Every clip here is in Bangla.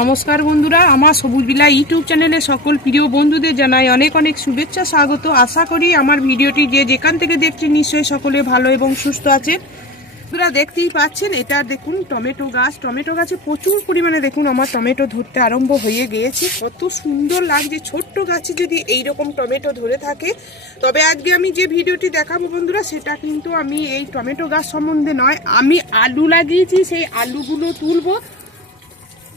নমস্কার বন্ধুরা, আমার সবুজ বিলা ইউটিউব চ্যানেলে সকল প্রিয় বন্ধুদের জানাই অনেক অনেক শুভেচ্ছা, স্বাগত। আশা করি আমার ভিডিওটি যে যেখান থেকে দেখছি নিশ্চয়ই সকলে ভালো এবং সুস্থ আছে বন্ধুরা, দেখতেই পাচ্ছেন, এটা দেখুন টমেটো গাছ। টমেটো গাছে প্রচুর পরিমাণে দেখুন আমার টমেটো ধরতে আরম্ভ হয়ে গিয়েছে। কত সুন্দর লাগছে, ছোট্ট গাছে যদি এই রকম টমেটো ধরে থাকে। তবে আজকে আমি যে ভিডিওটি দেখাবো বন্ধুরা, সেটা কিন্তু আমি এই টমেটো গাছ সম্বন্ধে নয়, আমি আলু লাগিয়েছি, সেই আলুগুলো তুলবো।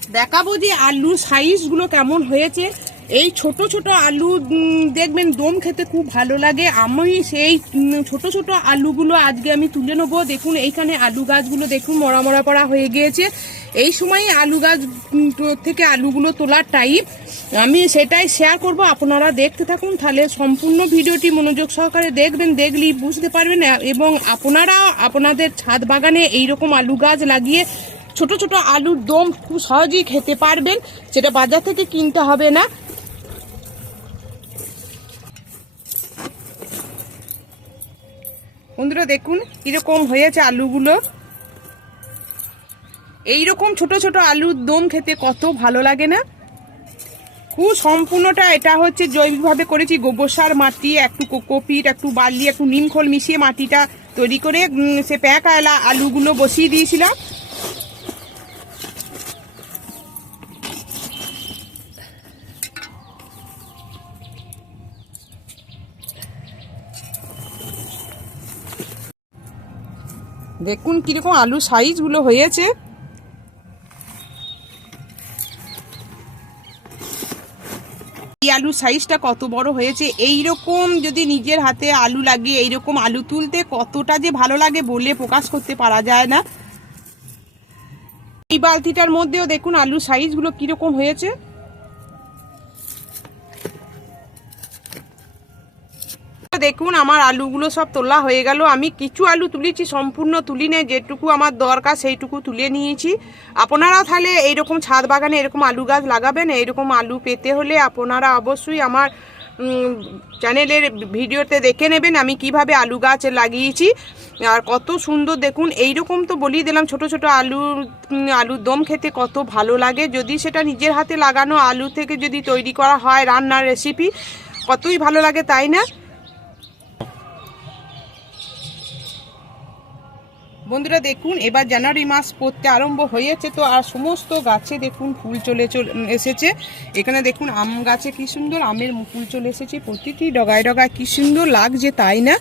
দেখাবো যে আলুর সাইজগুলো কেমন হয়েছে। এই ছোট ছোট আলু দেখবেন দম খেতে খুব ভালো লাগে। আমি সেই ছোট ছোট আলুগুলো আজকে আমি তুলে নেব। দেখুন, এইখানে আলু গাছগুলো দেখুন মরা মরা পড়া হয়ে গিয়েছে। এই সময় আলু গাছ থেকে আলুগুলো তোলার টাইপ আমি সেটাই শেয়ার করব। আপনারা দেখতে থাকুন, তাহলে সম্পূর্ণ ভিডিওটি মনোযোগ সহকারে দেখবেন, দেখলেই বুঝতে পারবেন। এবং আপনারা, আপনাদের ছাদ বাগানে এইরকম আলু গাছ লাগিয়ে ছোট ছোট আলুর দম খুব সহজেই খেতে পারবেন, সেটা বাজার থেকে কিনতে হবে না। বন্ধুরা, দেখুন কীরকম হয়েছে আলুগুলো। এইরকম ছোট ছোট আলুর দম খেতে কত ভালো লাগে না। খুব সম্পূর্ণটা এটা হচ্ছে জৈবিকভাবে করেছি, গোবর সার, মাটি, একটু কোকোপিট একটু বালি একটু নিমখোল মিশিয়ে মাটিটা তৈরি করে সে প্যাক আলা আলুগুলো বসিয়ে দিয়েছিলাম। দেখুন কীরকম আলু সাইজগুলো হয়েছে। এই আলুর সাইজটা কত বড় হয়েছে? এই রকম যদি নিজের হাতে আলু লাগিয়ে এই রকম আলু তুলতে কতটা যে ভালো লাগে বলে প্রকাশ করতে পারা যায় না। এই বালতিটার মধ্যেও দেখুন আলুর সাইজগুলো কীরকম হয়েছে। দেখুন, আমার আলুগুলো সব তোলা হয়ে গেল। আমি কিছু আলু তুলেছি, সম্পূর্ণ তুলি নেই, যেটুকু আমার দরকার সেইটুকু তুলে নিয়েছি। আপনারাও তাহলে এইরকম ছাদ বাগানে এরকম আলু গাছ লাগাবেন, এইরকম আলু পেতে হলে আপনারা অবশ্যই আমার চ্যানেলের ভিডিওতে দেখে নেবেন আমি কীভাবে আলু গাছ লাগিয়েছি। আর কত সুন্দর দেখুন, এইরকম তো বলিয়ে দিলাম, ছোট ছোট আলু আলুর দম খেতে কত ভালো লাগে। যদি সেটা নিজের হাতে লাগানো আলু থেকে যদি তৈরি করা হয় রান্নার রেসিপি কতই ভালো লাগে, তাই না? বন্ধুরা দেখুন, এবার জানুয়ারি মাস পড়তে আরম্ভ হয়েছে, তো আর সমস্ত গাছে দেখুন ফুল চলে চলে এসেছে। এখানে দেখুন, আম গাছে কি সুন্দর, আমের মুকুল চলে এসেছে, প্রতিটি ডগায় ডগায় কি সুন্দর লাগছে, তাই না?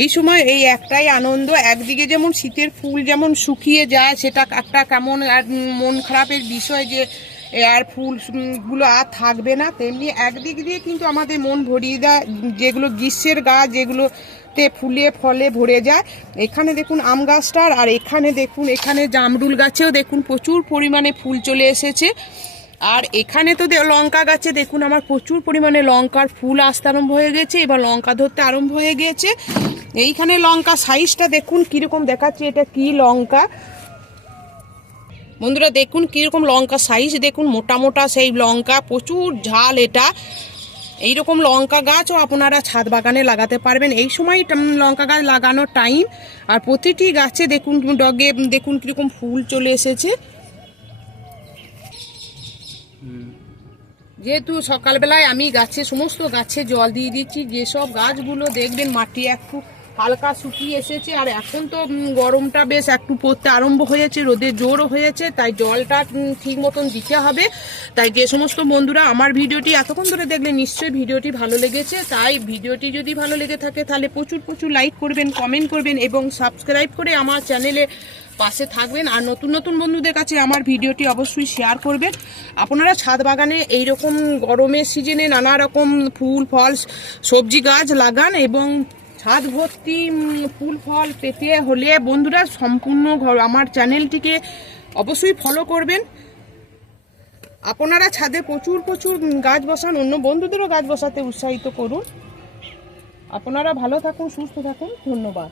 এই সময় এই একটাই আনন্দ, একদিকে যেমন শীতের ফুল যেমন শুকিয়ে যায়, সেটা একটা কেমন আর মন খারাপের বিষয় যে আর ফুলগুলো আর থাকবে না, তেমনি একদিক দিয়ে কিন্তু আমাদের মন ভরিয়ে দেয়, যেগুলো গ্রীষ্মের গাছ, যেগুলো তে ফুলে ফলে ভরে যায়। এখানে দেখুন আম গাছটার আর এখানে দেখুন, এখানে জামরুল গাছেও দেখুন প্রচুর পরিমাণে ফুল চলে এসেছে। আর এখানে তো লঙ্কা গাছে দেখুন আমার প্রচুর পরিমাণে লঙ্কার ফুল আসতে আরম্ভ হয়ে গেছে, এবার লঙ্কা ধরতে আরম্ভ হয়ে গিয়েছে এইখানে লঙ্কা সাইজটা দেখুন কীরকম দেখাচ্ছে, এটা কি লঙ্কা? বন্ধুরা দেখুন কীরকম লঙ্কা সাইজ দেখুন মোটা মোটা সেই লঙ্কা, প্রচুর ঝাল এটা। এইরকম লঙ্কা গাছও আপনারা ছাদ বাগানে লাগাতে পারবেন। এই সময় লঙ্কা গাছ লাগানোর টাইম আর প্রতিটি গাছে দেখুন, ডগে দেখুন কীরকম ফুল চলে এসেছে। যেহেতু সকালবেলায় আমি গাছে সমস্ত গাছে জল দিয়ে দিচ্ছি, যেসব গাছগুলো দেখবেন মাটি একটু হালকা শুকিয়ে এসেছে আর এখন তো গরমটা বেশ একটু পড়তে আরম্ভ হয়েছে রোদের জোরও হয়েছে, তাই জলটা ঠিক মতন দিতে হবে। তাই যে সমস্ত বন্ধুরা আমার ভিডিওটি এতক্ষণ ধরে দেখলে নিশ্চয়ই ভিডিওটি ভালো লেগেছে। তাই ভিডিওটি যদি ভালো লেগে থাকে, তাহলে প্রচুর প্রচুর লাইক করবেন কমেন্ট করবেন এবং সাবস্ক্রাইব করে আমার চ্যানেলে পাশে থাকবেন। আর নতুন নতুন বন্ধুদের কাছে আমার ভিডিওটি অবশ্যই শেয়ার করবেন। আপনারা ছাদ বাগানে এইরকম গরমের সিজনে নানা রকম ফুল, ফল, সবজি গাছ লাগান এবং ছাদ ভর্তি ফুল ফল পেতে হলে বন্ধুরা সম্পূর্ণ ঘর আমার চ্যানেলটিকে অবশ্যই ফলো করবেন। আপনারা ছাদে প্রচুর প্রচুর গাছ বসান, অন্য বন্ধুদেরও গাছ বসাতে উৎসাহিত করুন। আপনারা ভালো থাকুন, সুস্থ থাকুন। ধন্যবাদ।